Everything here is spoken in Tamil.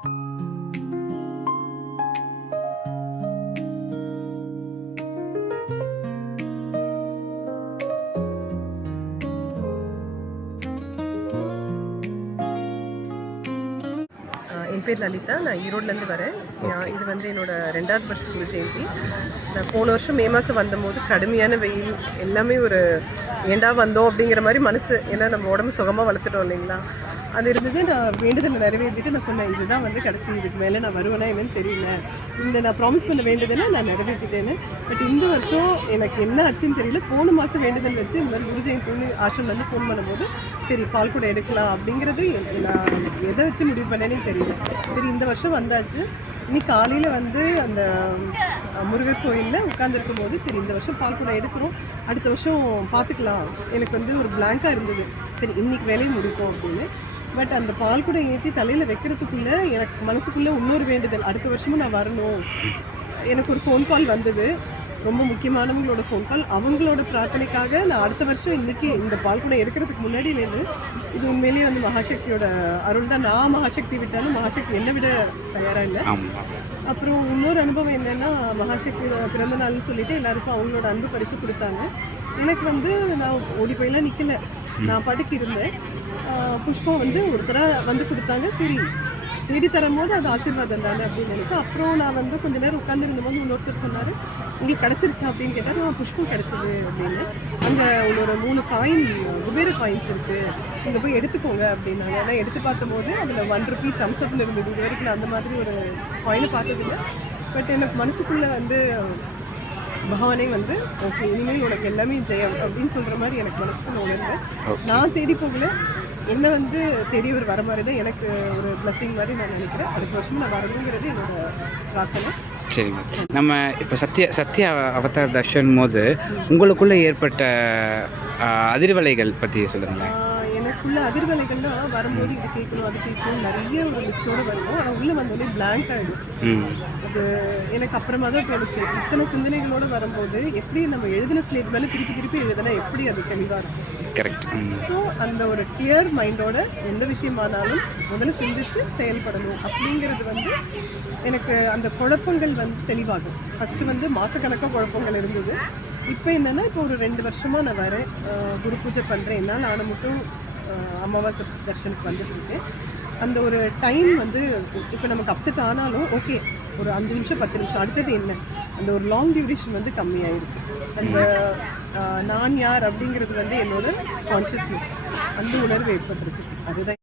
என் பேர் லலிதா. நான் ஈரோட்லேருந்து வரேன். இது வந்து என்னோடய 2வது வருஷம் குரு ஜெயந்தி. நான் போன வருஷம் மே மாதம் வந்தபோது கடுமையான வெயில், எல்லாமே ஒரு ஏண்டா வந்தோம் அப்படிங்கிற மாதிரி மனசு. ஏன்னா நம்ம உடம்பு சுகமாக வளர்த்துட்டோம் இல்லைங்களா, அது இருந்தது. நான் வேண்டுதலை நிறைவேற்றிட்டு நான் சொன்னேன், இதுதான் வந்து கடைசி, இதுக்கு மேலே நான் வருவேனா என்னன்னு தெரியல, நான் ப்ராமிஸ் பண்ண வேண்டுதலை நான் நிறைவேற்றிட்டேன்னு. பட் இந்த வருஷம் எனக்கு என்ன ஆச்சுன்னு தெரியல. போன மாதம் வேண்டுதல் வச்சு இந்த மாதிரி குரு ஜெயந்தின்னு ஆசிரம் வந்து ஃபோன் பண்ணும்போது சரி பால் கூட எடுக்கலாம் அப்படிங்கிறது நான் எதை வச்சு முடிவு பண்ணேன்னு தெரியல. சரி இந்த வருஷம் வந்தாச்சு. இன்னைக்கு காலையில் வந்து அந்த முருகர் கோயிலில் உட்காந்துருக்கும் போது சரி இந்த வருஷம் பால் கூட எடுக்கிறோம், அடுத்த வருஷம் பார்த்துக்கலாம். எனக்கு வந்து ஒரு பிளாங்காக இருந்தது. சரி இன்னைக்கு வேலையை முடிப்போம் அப்படின்னு. பட் அந்த பால் கூட ஏற்றி தலையில் வைக்கிறதுக்குள்ளே எனக்கு மனசுக்குள்ளே இன்னொரு வேண்டுதல், அடுத்த வருஷமும் நான் வரணும். எனக்கு ஒரு ஃபோன் கால் வந்தது, ரொம்ப முக்கியமானவங்களோட ஃபோன் கால். அவங்களோட பிரார்த்தனைக்காக நான் அடுத்த வருஷம் இன்றைக்கி இந்த பால் கூட எடுக்கிறதுக்கு முன்னாடி வேணும். இது உண்மையிலேயே வந்து மகாசக்தியோட அருள் தான். நான் மகாசக்தி விட்டாலும் மகாசக்தி என்னை விட தயாராக இல்லை. அப்புறம் இன்னொரு அனுபவம் என்னென்னா, மகாசக்தியோட பிறந்த நாள்னு சொல்லிட்டு எல்லாருக்கும் அவங்களோட அன்பு பரிசு கொடுத்தாங்க. எனக்கு வந்து நான் ஓடி போயெல்லாம் நிற்கலை, நான் பாட்டுக்கு இருந்தேன். புஷ்பா வந்து ஒருத்தராக வந்து கொடுத்தாங்க. சரி தேடி தரும் போது அது ஆசீர்வாதம் தானே அப்படின்னு நினைச்சேன். அப்புறம் நான் வந்து கொஞ்சம் நேரம் உட்காந்துருந்தபோது இன்னொருத்தர் சொன்னார், உங்களுக்கு கிடச்சிருச்சா அப்படின்னு கேட்டார். புஷ்பம் கிடச்சிது அப்படின்னு. அங்கே ஒரு 3 காயின் குபேர காயின்ஸ் இருக்குது, இங்கே போய் எடுத்துக்கோங்க அப்படின்னாங்க. ஆனால் எடுத்து பார்த்தபோது அதில் 1 ரூபி தம்ஸ்அப்னு இருந்தது. இது வரைக்கும் நான் அந்த மாதிரி ஒரு காயினை பார்த்ததில்லை. பட் எனக்கு மனசுக்குள்ளே வந்து பகவானே வந்து ஓகே இனிமேல் உனக்கு எல்லாமே ஜெயம் அப்படின்னு சொல்கிற மாதிரி எனக்கு மனசுக்குள்ள உணர்ந்தேன். நான் தேடி போகல, என்ன வந்து தேடியவர் வர மாதிரி தான் எனக்கு ஒரு பிளஸிங் மாதிரி நான் நினைக்கிறேன். அடுத்த வருஷம் நான் வரணுங்கிறது என்னோட பிரார்த்தனை. சரிங்க. நம்ம இப்போ சத்ய அவதார் தர்ஷன் போது உங்களுக்குள்ளே ஏற்பட்ட அதிர்வலைகள் பற்றி சொல்லுங்களேன். எனக்குள்ள அதிர்வலைகள்னா வரும்போது இது கேட்கணும் அது கேட்கணும் நிறைய ஒரு லிஸ்ட்டோடு வருவோம். ஆனால் உள்ளே வந்தோடனே பிளாங்க் ஆகிடும். அது எனக்கு அப்புறமா தான் தோணுச்சு. இத்தனை சிந்தனைகளோடு வரும்போது எப்படி நம்ம எழுதின ஸ்லேட் மேலே திருப்பி எழுதுனா எப்படி அது தெளிவாக இருக்கும். கரெக்ட். ஸோ அந்த ஒரு கிளியர் மைண்டோட எந்த விஷயமானாலும் முதல்ல சிந்திச்சு செயல்படணும் அப்படிங்கிறது வந்து எனக்கு அந்த குழப்பங்கள் வந்து தெளிவாகும். ஃபஸ்ட்டு வந்து மாதக்கணக்காக குழப்பங்கள் இருந்தது. இப்போ என்னென்னா இப்போ ஒரு 2 வருஷமாக நான் வரேன், குரு பூஜை பண்ணுறேன். என்னால் நான் மட்டும் அமாவாசை தர்ஷனுக்கு வந்துட்டுருக்கேன். அந்த ஒரு டைம் வந்து இப்போ நமக்கு அப்செட் ஆனாலும் ஓகே ஒரு 5 நிமிஷம் 10 நிமிஷம் அடுத்தது என்ன, அந்த ஒரு லாங் டியூரேஷன் வந்து கம்மியாயிருக்கு. அந்த நான் யார் அப்படிங்கிறது வந்து என்னோட கான்ஷியஸ்னஸ் அந்த உணர்வு ஏற்பட்டிருக்கு. அதுதான்.